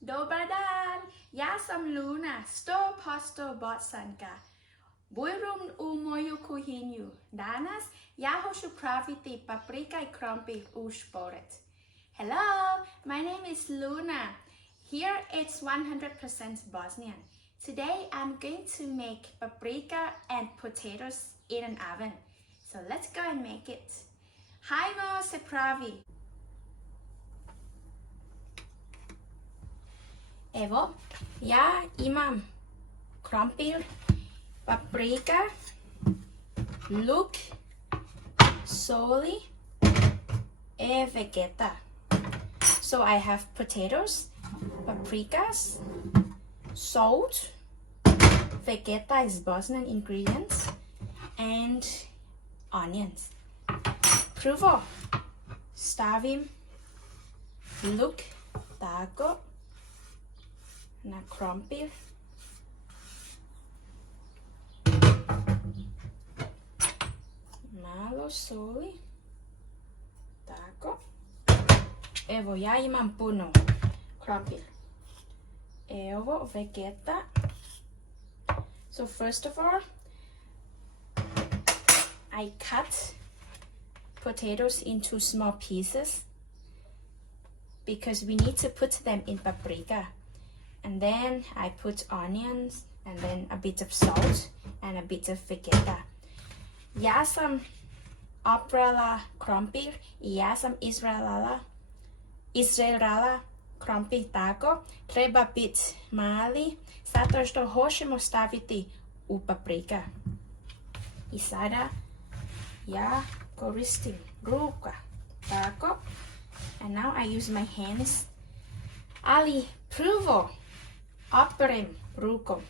Dobar dan, ja sam Luna, 100% bosanka. Bujrum u moju kuhinju. Danas ja hoću praviti paprika i krompir u šporet. Hello, my name is Luna. Here it's 100% Bosnian. Today I'm going to make paprika and potatoes in an oven. So let's go and make it. Hajmo se pravi. Evo, ja imam krompir, paprika, luk, soli, and vegeta. So I have potatoes, paprikas, salt, vegeta is Bosnian ingredients, and onions. Prvo stavim luk tako na krompir. Malo soli. Tako. Evo, ja imam puno krompir. Evo, vegeta. So first of all, I cut potatoes into small pieces because we need to put them in paprika. And then I put onions and then a bit of salt and a bit of vegeta. Ja sam oprala krompir i ja sam izrežala krompir tako. Treba biti mali zato što hoćemo staviti u paprika. I sada ja koristim ruka tako. And now I use my hands. Ali prvo operem rukom.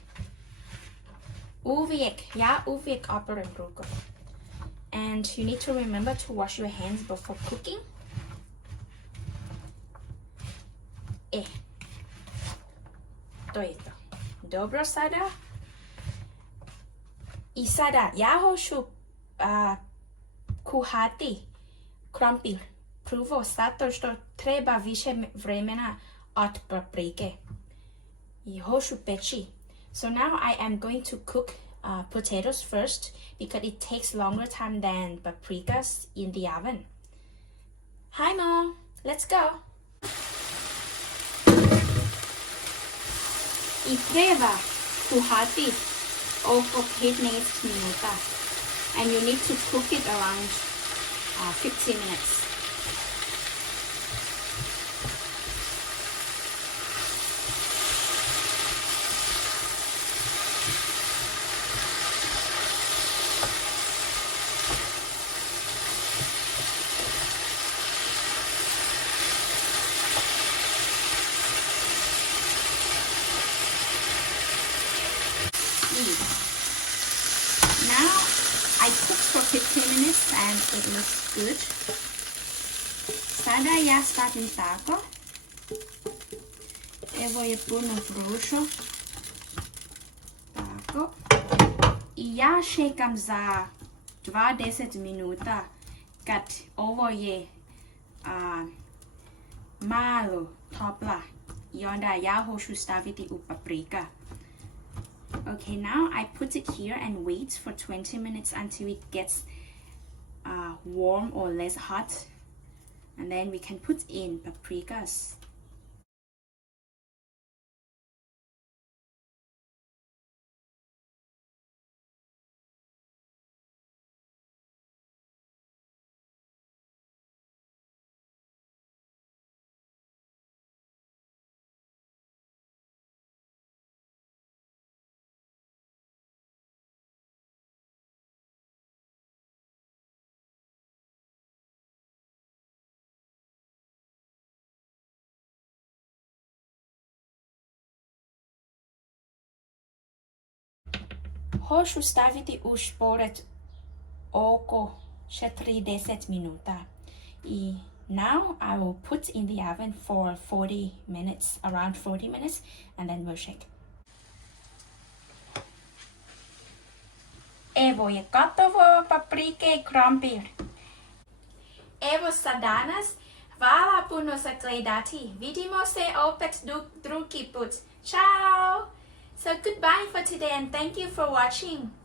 Ja uvijek operem rukom. And you need to remember to wash your hands before cooking. To je to. Dobro sada. I sada ja hoću kuhati krompir. Prvo zato što treba više vremena od paprike. I hoću peći. So now I am going to cook potatoes first because it takes longer time than paprikas in the oven. Hajmo, let's go. I treba kuhati oko 15 minuta. And you need to cook it around 15 minutes. Now I cooked for 15 minutes and it looks good. Sada ja stavim tako. Evo je puno vrućo. Tako. I ja čekam za 20 minuta kad ovo je malo topla. I onda ja hoću staviti u paprika. Okay, now I put it here and wait for 20 minutes until it gets warm or less hot. And then we can put in paprikas. Hoću staviti u šporet oko 40 minuta. I now I will put in the oven for 40 minutes, around 40 minutes, and then we'll shake. Evo je gotovo paprike i krompir. Evo sad danas Hvala puno za gledati. Vidimo se opet drugi put. Ciao! So goodbye for today and thank you for watching.